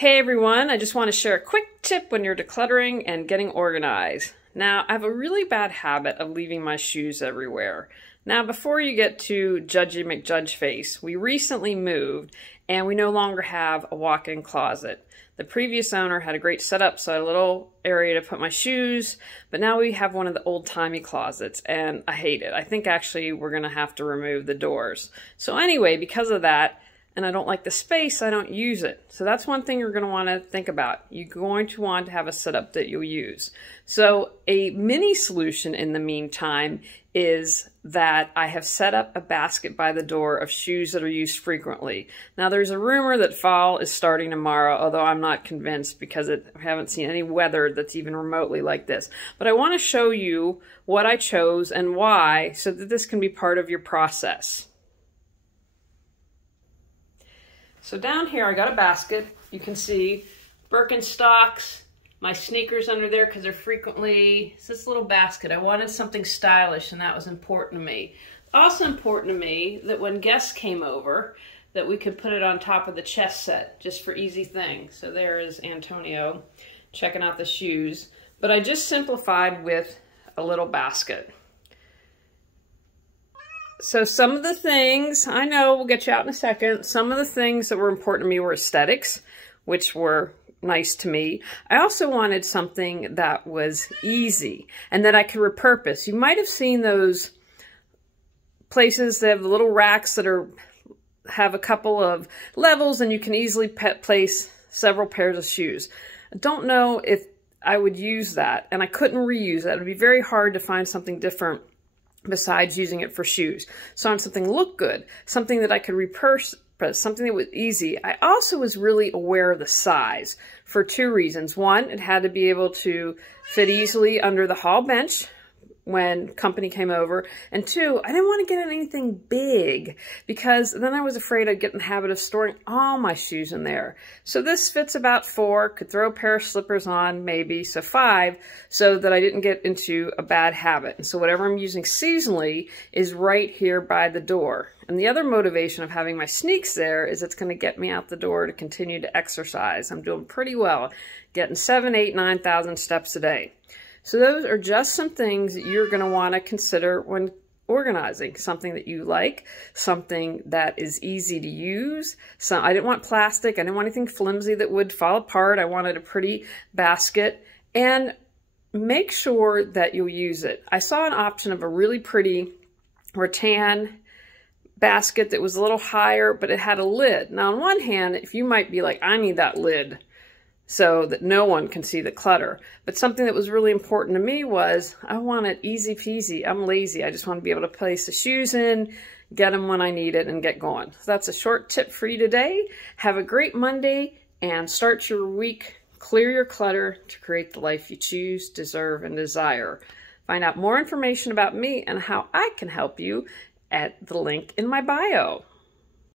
Hey everyone, I just want to share a quick tip when you're decluttering and getting organized. Now, I have a really bad habit of leaving my shoes everywhere. Now, before you get to Judgy McJudge face, we recently moved and we no longer have a walk-in closet. The previous owner had a great setup, so I had a little area to put my shoes, but now we have one of the old-timey closets and I hate it. I think actually we're going to have to remove the doors. So anyway, because of that, and I don't like the space, I don't use it. So that's one thing you're going to want to think about. You're going to want to have a setup that you'll use. So a mini solution in the meantime is that I have set up a basket by the door of shoes that are used frequently. Now there's a rumor that fall is starting tomorrow, although I'm not convinced because I haven't seen any weather that's even remotely like this. But I want to show you what I chose and why so that this can be part of your process. So down here I got a basket. You can see Birkenstocks, my sneakers under there because they're frequently, it's this little basket. I wanted something stylish and that was important to me. Also important to me that when guests came over that we could put it on top of the chess set just for easy things. So there is Antonio checking out the shoes. But I just simplified with a little basket. So some of the things, I know we'll get you out in a second, some of the things that were important to me were aesthetics, which were nice to me. I also wanted something that was easy and that I could repurpose. You might have seen those places that have the little racks that have a couple of levels and you can easily place several pairs of shoes. I don't know if I would use that, and I couldn't reuse that. It would be very hard to find something different besides using it for shoes. So I wanted something look good, something that I could repurpose, something that was easy. I also was really aware of the size for two reasons. One, it had to be able to fit easily under the hall bench when company came over. And two, I didn't want to get anything big because then I was afraid I'd get in the habit of storing all my shoes in there. So this fits about 4, could throw a pair of slippers on maybe, so 5, so that I didn't get into a bad habit. And so whatever I'm using seasonally is right here by the door. And the other motivation of having my sneaks there is it's going to get me out the door to continue to exercise. I'm doing pretty well, getting 7, 8, 9,000 steps a day. So those are just some things that you're going to want to consider when organizing. Something that you like, something that is easy to use. So I didn't want plastic. I didn't want anything flimsy that would fall apart. I wanted a pretty basket. And make sure that you'll use it. I saw an option of a really pretty rattan basket that was a little higher, but it had a lid. Now on one hand, if you might be like, I need that lid so that no one can see the clutter. But something that was really important to me was I want it easy peasy. I'm lazy. I just want to be able to place the shoes in, get them when I need it, and get going. So that's a short tip for you today. Have a great Monday and start your week. Clear your clutter to create the life you choose, deserve, and desire. Find out more information about me and how I can help you at the link in my bio.